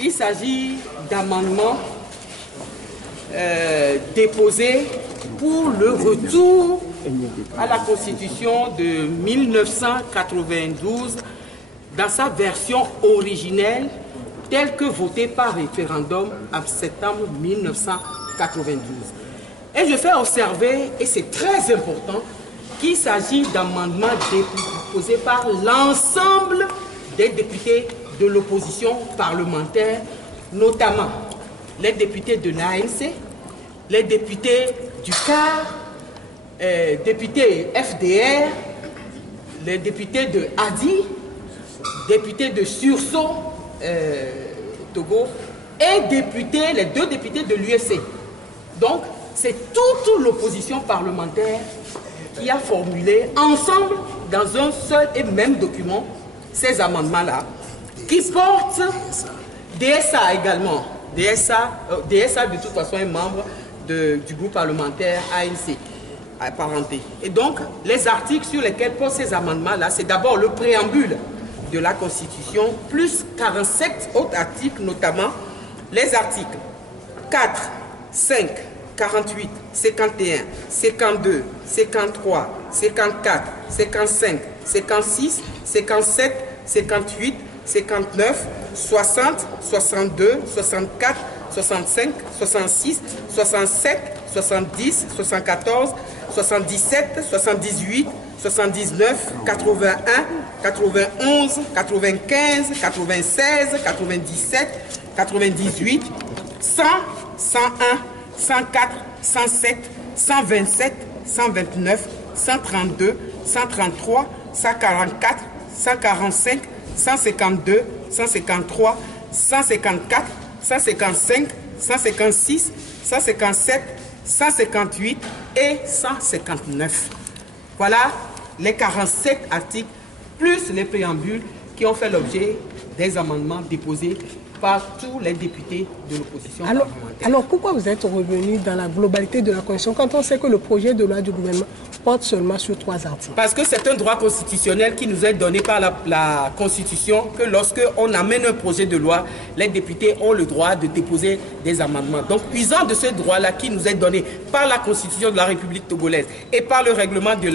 Il s'agit d'amendements déposés pour le retour à la Constitution de 1992 dans sa version originelle telle que votée par référendum en septembre 1992. Et je fais observer, et c'est très important, qu'il s'agit d'amendements déposés par l'ensemble des députés de l'opposition parlementaire, notamment les députés de l'ANC, les députés du CAR, députés FDR, les députés de ADI, députés de Sursaut, Togo, et les deux députés de l'UFC. Donc, c'est toute l'opposition parlementaire qui a formulé ensemble, dans un seul et même document, ces amendements-là, qui portent DSA également. DSA de toute façon est membre du groupe parlementaire ANC, apparenté. Et donc, les articles sur lesquels posent ces amendements-là, c'est d'abord le préambule de la Constitution, plus 47 autres articles, notamment les articles 4, 5, 48, 51, 52, 53, 54, 55, 56, 57, 58, 59, 60, 62, 64, 65, 66, 67, 70, 74, 77, 78, 79, 81, 91, 95, 96, 97, 98, 100, 101, 104, 107, 127, 129, 132, 133, 144, 145, 152, 153, 154, 155, 156, 157, 158 et 159. Voilà les 47 articles, plus les préambules qui ont fait l'objet des amendements déposés par tous les députés de l'opposition parlementaire. Alors pourquoi vous êtes revenu dans la globalité de la Constitution quand on sait que le projet de loi du gouvernement porte seulement sur 3 articles? Parce que c'est un droit constitutionnel qui nous est donné par la Constitution, que lorsque on amène un projet de loi, les députés ont le droit de déposer des amendements. Donc, usant de ce droit-là qui nous est donné par la Constitution de la République togolaise et par le règlement de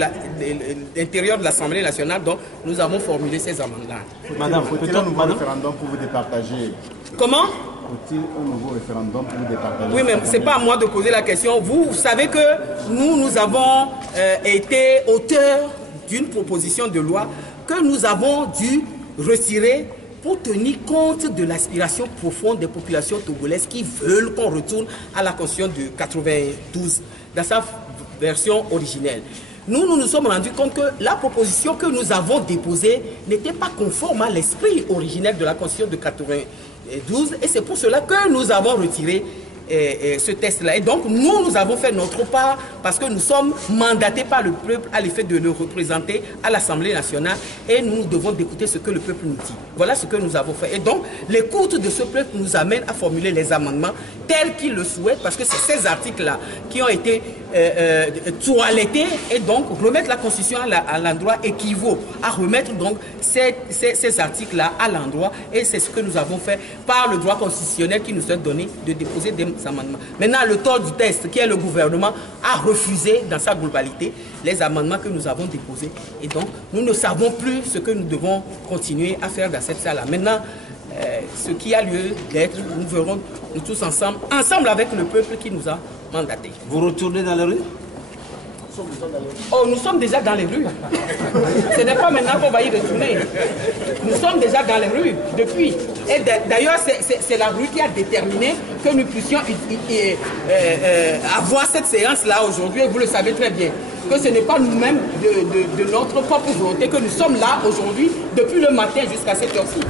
l'intérieur de l'Assemblée nationale, donc nous avons formulé ces amendements. Madame, faut-il un nouveau référendum pour vous départager? Comment? Faut-il un nouveau référendum pour vous départager? Oui, mais ce n'est pas à moi de poser la question. Vous savez que nous avons été auteurs d'une proposition de loi que nous avons dû retirer pour tenir compte de l'aspiration profonde des populations togolaises qui veulent qu'on retourne à la Constitution de 92 dans sa version originelle. Nous nous sommes rendus compte que la proposition que nous avons déposée n'était pas conforme à l'esprit originel de la Constitution de 92 et c'est pour cela que nous avons retiré ce test-là. Et donc, nous avons fait notre part parce que nous sommes mandatés par le peuple à l'effet de le représenter à l'Assemblée nationale et nous devons écouter ce que le peuple nous dit. Voilà ce que nous avons fait. Et donc, l'écoute de ce peuple nous amène à formuler les amendements tels qu'ils le souhaitent parce que c'est ces articles-là qui ont été toilettés et donc remettre la Constitution à l'endroit équivaut à remettre donc ces articles-là à l'endroit et c'est ce que nous avons fait par le droit constitutionnel qui nous est donné de déposer des amendements. Maintenant, le tort du test, qui est le gouvernement, a refusé dans sa globalité les amendements que nous avons déposés. Et donc, nous ne savons plus ce que nous devons continuer à faire dans cette salle-là. Maintenant, ce qui a lieu d'être, nous verrons nous tous ensemble avec le peuple qui nous a mandatés. Vous retournez dans les rues? Oh, nous sommes déjà dans les rues. Ce n'est pas maintenant qu'on va y retourner. Nous sommes déjà dans les rues depuis. Et d'ailleurs, c'est la rue qui a déterminé que nous puissions avoir cette séance-là aujourd'hui. Et vous le savez très bien, que ce n'est pas nous-mêmes de notre propre volonté que nous sommes là aujourd'hui depuis le matin jusqu'à cette heure-ci.